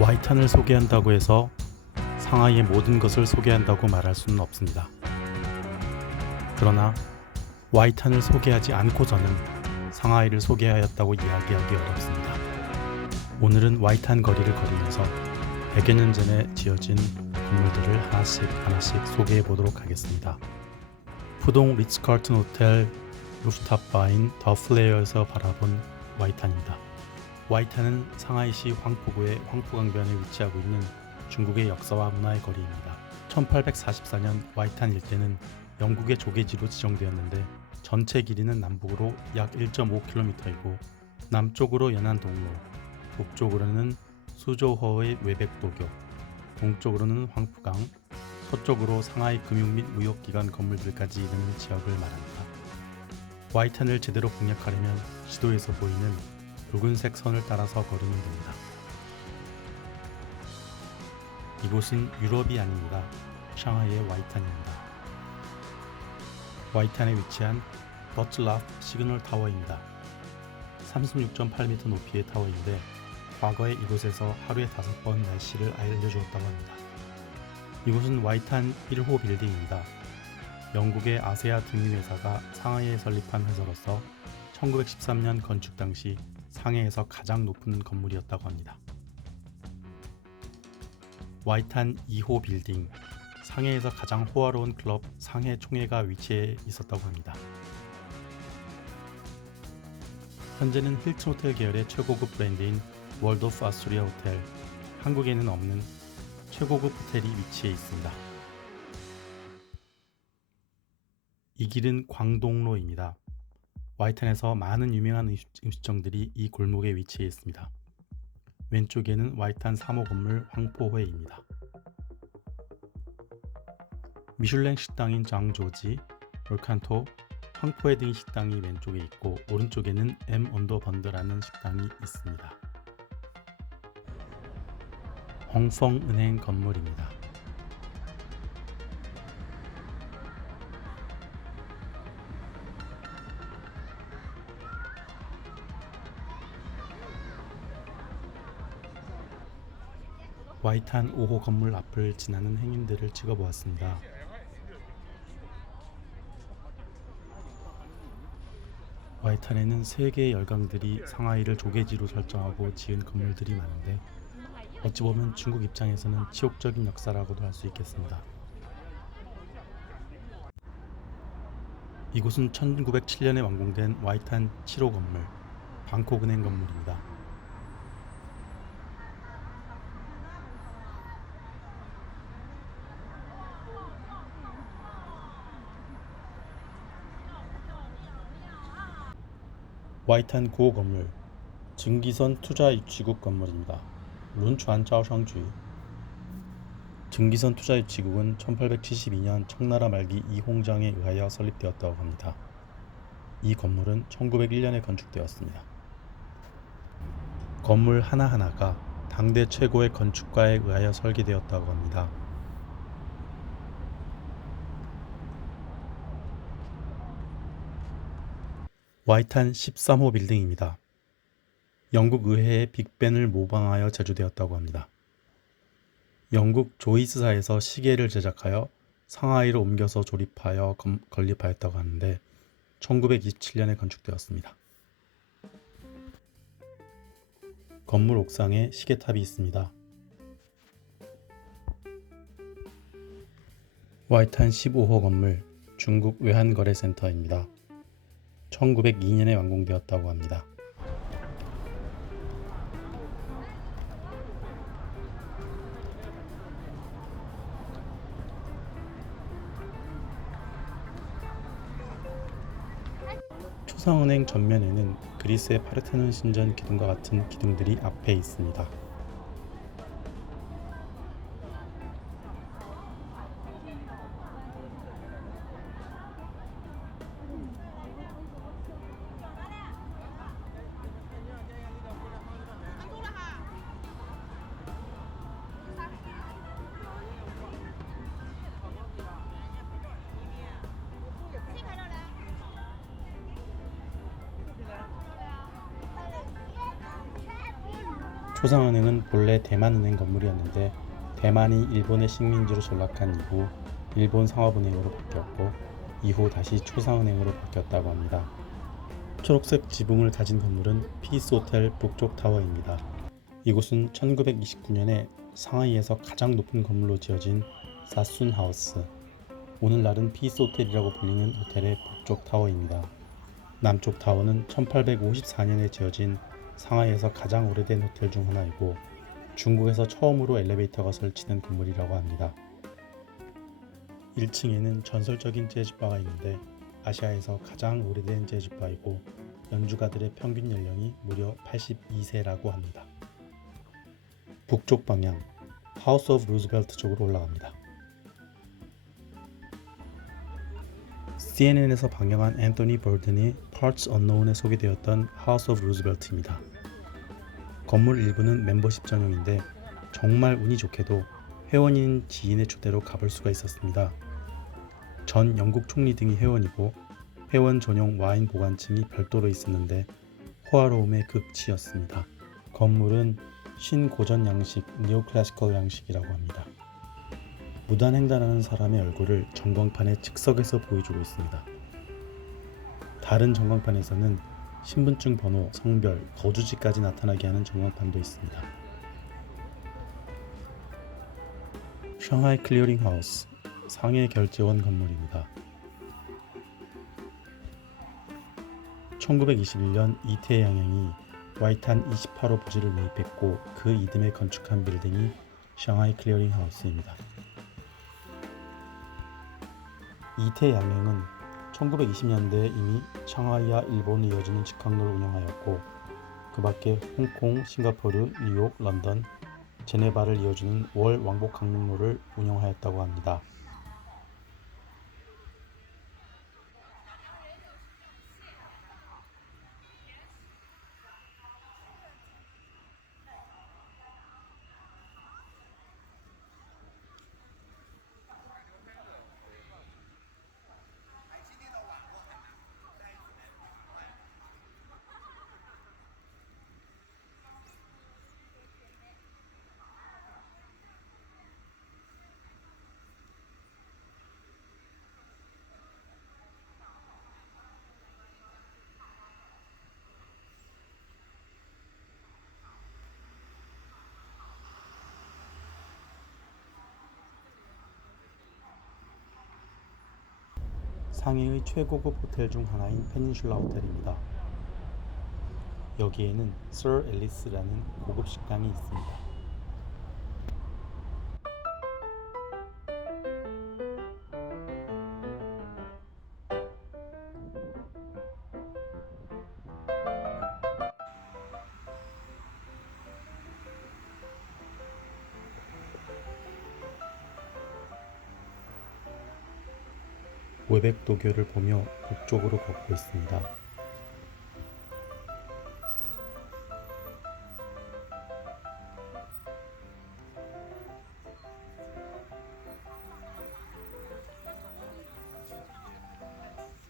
와이탄을 소개한다고 해서 상하이의 모든 것을 소개한다고 말할 수는 없습니다. 그러나 와이탄을 소개하지 않고서는 상하이를 소개하였다고 이야기하기 어렵습니다. 오늘은 와이탄 거리를 걸으면서 100여 년 전에 지어진 건물들을 하나씩 소개해 보도록 하겠습니다. 푸동 리츠카르튼 호텔 루프탑 바인 더 플레어에서 바라본 와이탄입니다. 와이탄은 상하이시 황포구의 황포강변에 위치하고 있는 중국의 역사와 문화의 거리입니다. 1844년 와이탄 일대는 영국의 조개지로 지정되었는데 전체 길이는 남북으로 약 1.5km이고 남쪽으로 연안동로, 북쪽으로는 수조허의 외백도교, 동쪽으로는 황포강, 서쪽으로 상하이 금융 및 무역기관 건물들까지 이르는 지역을 말합니다. 와이탄을 제대로 공략하려면 지도에서 보이는 붉은색 선을 따라서 걸으면 됩니다. 이곳은 유럽이 아닙니다. 상하이의 와이탄입니다. 와이탄에 위치한 버틀라프 시그널 타워입니다. 36.8m 높이의 타워인데 과거에 이곳에서 하루에 5번 날씨를 알려주었다고 합니다. 이곳은 와이탄 1호 빌딩입니다. 영국의 아세아 등유회사가 상하이에 설립한 회사로서 1913년 건축 당시 상해에서 가장 높은 건물이었다고 합니다. 와이탄 2호 빌딩, 상해에서 가장 호화로운 클럽 상해 총회가 위치해 있었다고 합니다. 현재는 힐튼 호텔 계열의 최고급 브랜드인 월도프 아스토리아 호텔, 한국에는 없는 최고급 호텔이 위치해 있습니다. 이 길은 광동로입니다. 와이탄에서 많은 유명한 음식점들이 이 골목에 위치해 있습니다. 왼쪽에는 와이탄 3호 건물 황포회입니다. 미슐랭 식당인 장조지, 올칸토, 황포회 등 식당이 왼쪽에 있고 오른쪽에는 M 언더번드라는 식당이 있습니다. 홍펑은행 건물입니다. 와이탄 5호 건물 앞을 지나는 행인들을 찍어보았습니다. 와이탄에는 3개의 열강들이 상하이를 조개지로 설정하고 지은 건물들이 많은데 어찌 보면 중국 입장에서는 치욕적인 역사라고도 할 수 있겠습니다. 이곳은 1907년에 완공된 와이탄 7호 건물, 방콕은행 건물입니다. 와이탄 9호 건물, 증기선 투자유치국 건물입니다. 룬추안 자오상주. 증기선 투자유치국은 1872년 청나라 말기 이홍장에 의하여 설립되었다고 합니다. 이 건물은 1901년에 건축되었습니다. 건물 하나하나가 당대 최고의 건축가에 의하여 설계되었다고 합니다. 와이탄 13호 빌딩입니다. 영국 의회의 빅벤을 모방하여 제조되었다고 합니다. 영국 조이스사에서 시계를 제작하여 상하이로 옮겨서 조립하여 건립하였다고 하는데 1927년에 건축되었습니다. 건물 옥상에 시계탑이 있습니다. 와이탄 15호 건물, 중국 외환거래센터입니다. 1902년에 완공되었다고 합니다. 초상은행 전면에는 그리스의 파르테논 신전 기둥과 같은 기둥들이 앞에 있습니다. 초상은행은 본래 대만은행 건물이었는데 대만이 일본의 식민지로 전락한 이후 일본 상업은행으로 바뀌었고 이후 다시 초상은행으로 바뀌었다고 합니다. 초록색 지붕을 가진 건물은 피스 호텔 북쪽 타워입니다. 이곳은 1929년에 상하이에서 가장 높은 건물로 지어진 사순 하우스, 오늘날은 피스 호텔이라고 불리는 호텔의 북쪽 타워입니다. 남쪽 타워는 1854년에 지어진 상하이에서 가장 오래된 호텔 중 하나이고 중국에서 처음으로 엘리베이터가 설치된 건물이라고 합니다. 1층에는 전설적인 재즈바가 있는데 아시아에서 가장 오래된 재즈바이고 연주가들의 평균 연령이 무려 82세라고 합니다. 북쪽 방향 하우스 오브 루즈벨트 쪽으로 올라갑니다. CNN에서 방영한 앤토니 버든의 Parts Unknown에 소개되었던 하우스 오브 루즈벨트입니다. 건물 일부는 멤버십 전용인데 정말 운이 좋게도 회원인 지인의 초대로 가볼 수가 있었습니다. 전 영국 총리 등이 회원이고 회원 전용 와인 보관층이 별도로 있었는데 호화로움의 극치였습니다. 건물은 신고전 양식, 니오클래시컬 양식이라고 합니다. 무단횡단하는 사람의 얼굴을 전광판의 측석에서 보여주고 있습니다. 다른 전광판에서는 신분증 번호, 성별, 거주지까지 나타나게 하는 전광판도 있습니다. 샹하이 클리어링 하우스, 상해 결제원 건물입니다. 1921년 이태양행이 와이탄 28호 부지를 매입했고 그 이듬해 건축한 빌딩이 샹하이 클리어링 하우스입니다. 이태양행은 1920년대에 이미 상하이와 일본에 이어지는 직항로를 운영하였고 그 밖에 홍콩, 싱가포르, 뉴욕, 런던, 제네바를 이어주는 월 왕복 항로를 운영하였다고 합니다. 상해의 최고급 호텔 중 하나인 페닌슐라 호텔입니다. 여기에는 Sir Alice라는 고급 식당이 있습니다. 웨백도교를 보며 북쪽으로 걷고 있습니다.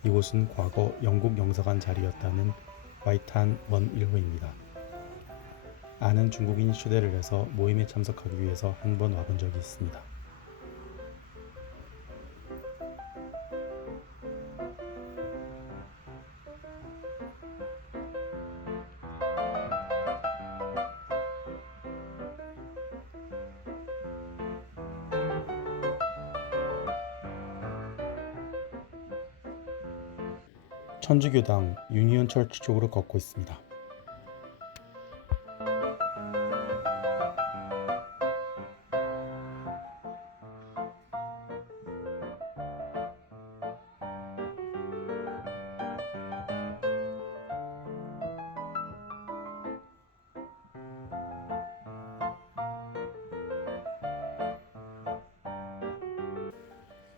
이곳은 과거 영국 영사관 자리였다는 와이탄 원 1호입니다. 아는 중국인이 초대를 해서 모임에 참석하기 위해서 한 번 와본 적이 있습니다. 천주교당 유니온 철치 쪽으로 걷고 있습니다.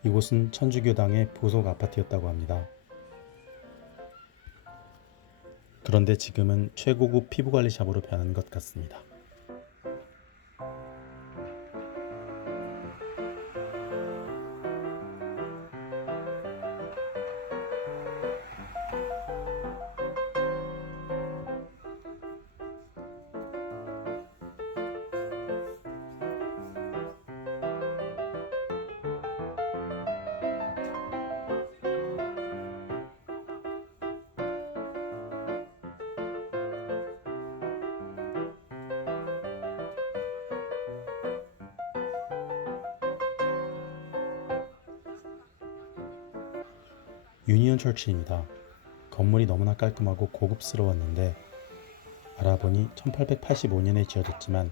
이곳은 천주교당의 부속 아파트였다고 합니다. 그런데 지금은 최고급 피부관리샵으로 변한 것 같습니다. 유니온 철치입니다. 건물이 너무나 깔끔하고 고급스러웠는데 알아보니 1885년에 지어졌지만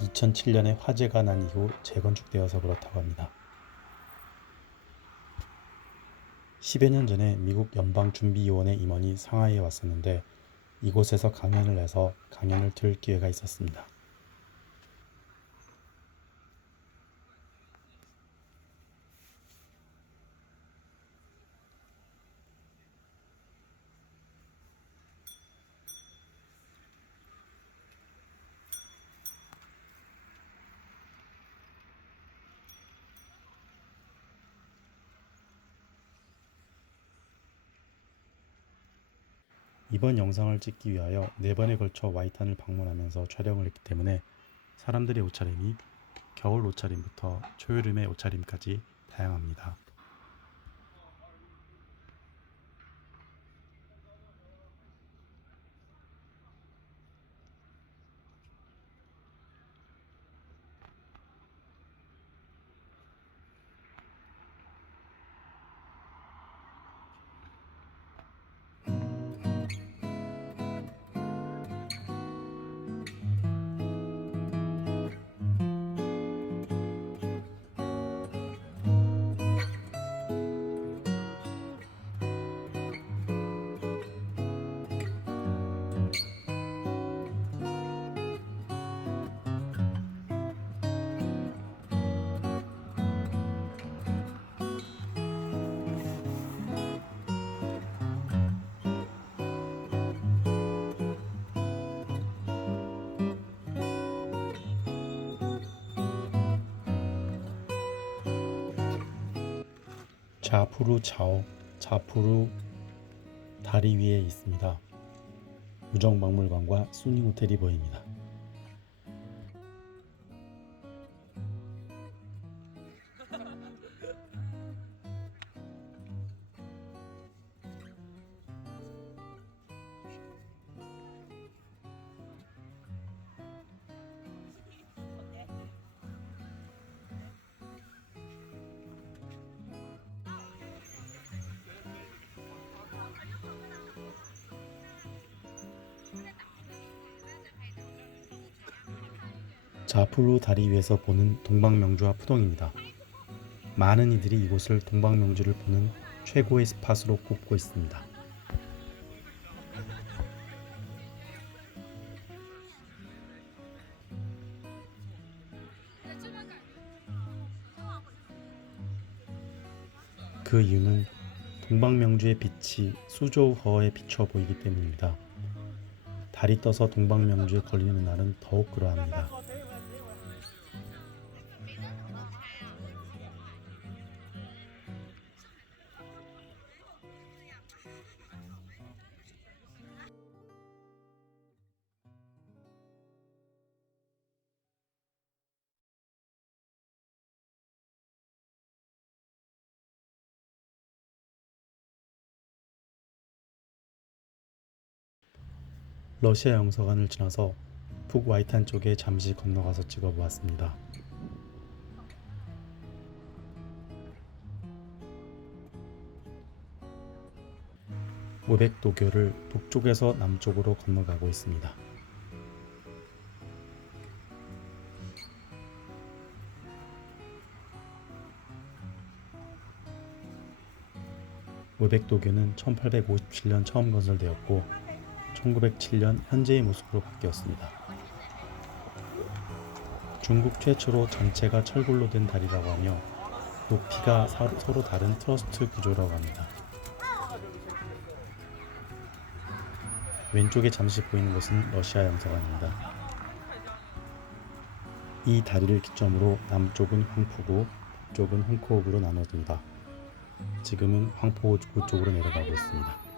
2007년에 화재가 난 이후 재건축되어서 그렇다고 합니다. 10여 년 전에 미국 연방준비위원회 임원이 상하이에 왔었는데 이곳에서 강연을 해서 강연을 들을 기회가 있었습니다. 이번 영상을 찍기 위하여 4번에 걸쳐 와이탄을 방문하면서 촬영을 했기 때문에 사람들의 옷차림이 겨울 옷차림부터 초여름의 옷차림까지 다양합니다. 자푸루 차오, 자푸루 다리 위에 있습니다. 우정박물관과 수닝 호텔이 보입니다. 자푸루 다리 위에서 보는 동방명주와 푸동입니다. 많은 이들이 이곳을 동방명주를 보는 최고의 스팟으로 꼽고 있습니다. 그 이유는 동방명주의 빛이 수조우허에 비쳐 보이기 때문입니다. 달이 떠서 동방명주에 걸리는 날은 더욱 그러합니다. 러시아 영사관을 지나서 북와이탄 쪽에 잠시 건너가서 찍어보았습니다. 우백도교를 북쪽에서 남쪽으로 건너가고 있습니다. 우백도교는 1857년 처음 건설되었고 1907년 현재의 모습으로 바뀌었습니다. 중국 최초로 전체가 철골로 된 다리라고 하며 높이가 서로 다른 트러스트 구조라고 합니다. 왼쪽에 잠시 보이는 곳은 러시아 영사관입니다. 이 다리를 기점으로 남쪽은 황푸구, 북쪽은 홍코읍으로 나눠진다. 지금은 황포구 쪽으로 내려가고 있습니다.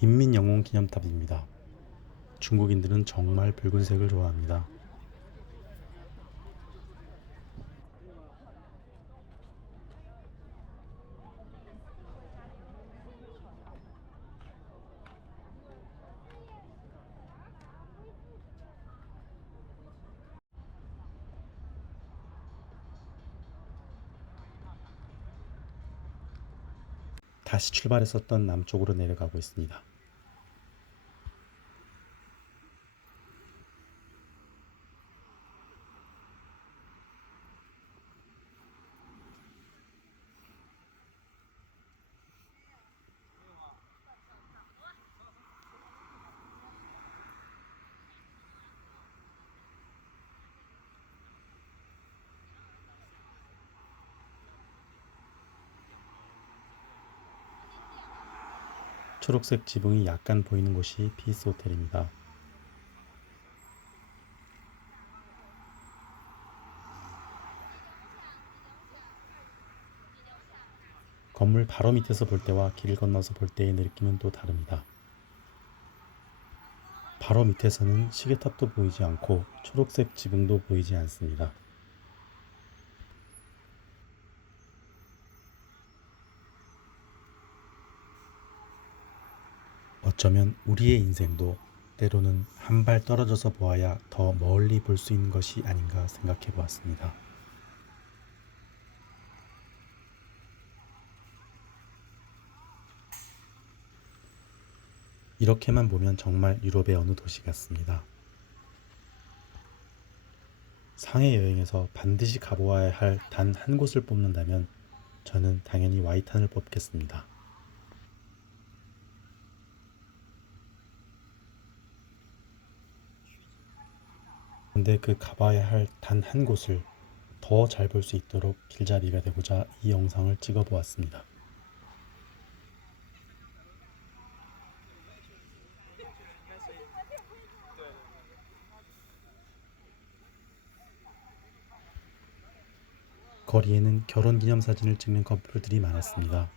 인민영웅기념탑입니다. 중국인들은 정말 붉은색을 좋아합니다. 다시 출발했었던 남쪽으로 내려가고 있습니다. 초록색 지붕이 약간 보이는 곳이 피스 호텔입니다. 건물 바로 밑에서 볼 때와 길 건너서 볼 때의 느낌은 또 다릅니다. 바로 밑에서는 시계탑도 보이지 않고 초록색 지붕도 보이지 않습니다. 어쩌면 우리의 인생도 때로는 한 발 떨어져서 보아야 더 멀리 볼 수 있는 것이 아닌가 생각해 보았습니다. 이렇게만 보면 정말 유럽의 어느 도시 같습니다. 상해 여행에서 반드시 가보아야 할 단 한 곳을 뽑는다면 저는 당연히 와이탄을 뽑겠습니다. 그런데 그 가봐야 할 단 한 곳을 더 잘 볼 수 있도록 길잡이가 되고자 이 영상을 찍어 보았습니다. 거리에는 결혼기념사진을 찍는 커플들이 많았습니다.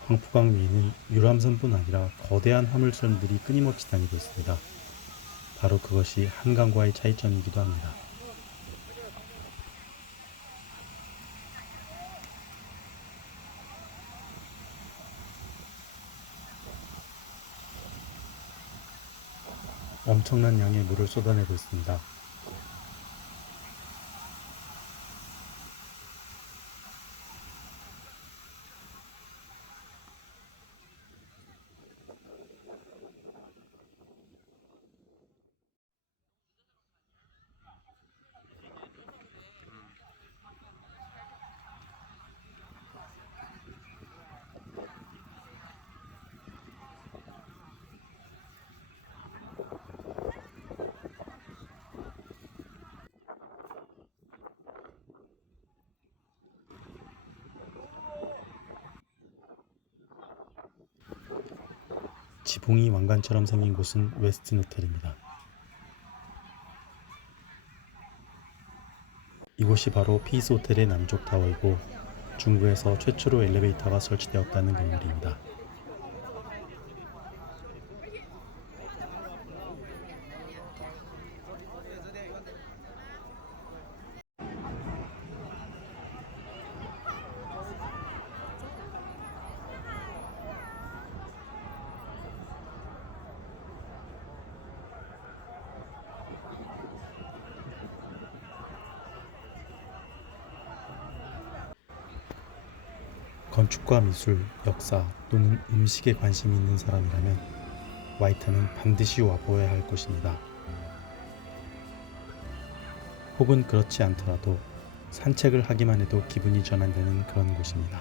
황푸강 위에는 유람선뿐 아니라 거대한 화물선들이 끊임없이 다니고 있습니다. 바로 그것이 한강과의 차이점이기도 합니다. 엄청난 양의 물을 쏟아내고 있습니다. 지붕이 왕관처럼 생긴 곳은 웨스틴 호텔입니다. 이곳이 바로 피스 호텔의 남쪽 타워이고 중국에서 최초로 엘리베이터가 설치되었다는 건물입니다. 건축과 미술, 역사 또는 음식에 관심이 있는 사람이라면 와이탄은 반드시 와보아야 할 곳입니다. 혹은 그렇지 않더라도 산책을 하기만 해도 기분이 전환되는 그런 곳입니다.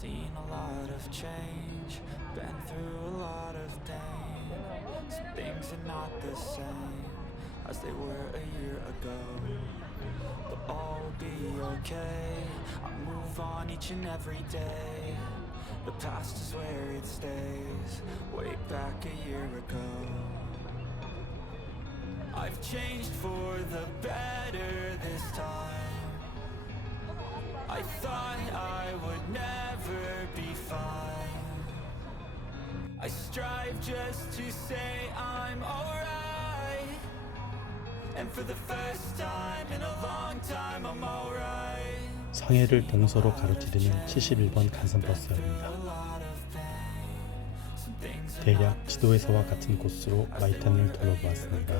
Seen a lot of change, been through a lot of pain. Some things are not the same as they were a year ago, but all will be okay. I move on each and every day. The past is where it stays, way back a year ago. I've changed for the better this time. I thought I would never be fine. I strive just to say I'm alright. And for the first time in a long time I'm alright. 상해를 동서로 가로지르는 71번 간선버스역입니다. 대략 지도에서와 같은 곳으로 와이탄을 둘러보았습니다.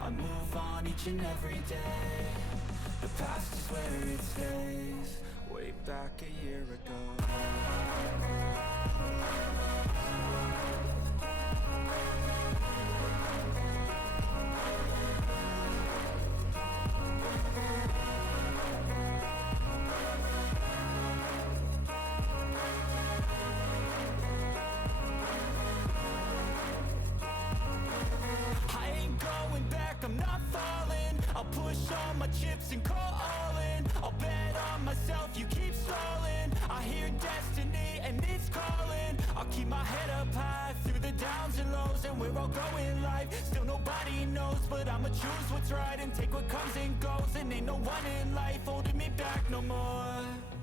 I move on each and every day. The past is where it stays, way back a year ago. I ain't going back, I'm not falling. I'll push all my chips and call all in. I'll bet on myself, you keep stalling. I hear destiny and it's calling. I'll keep my head up high through the downs and lows. goes and where I'll go in life. Still nobody knows, but I'ma choose what's right and take what comes and goes. And ain't no one in life holding me back no more.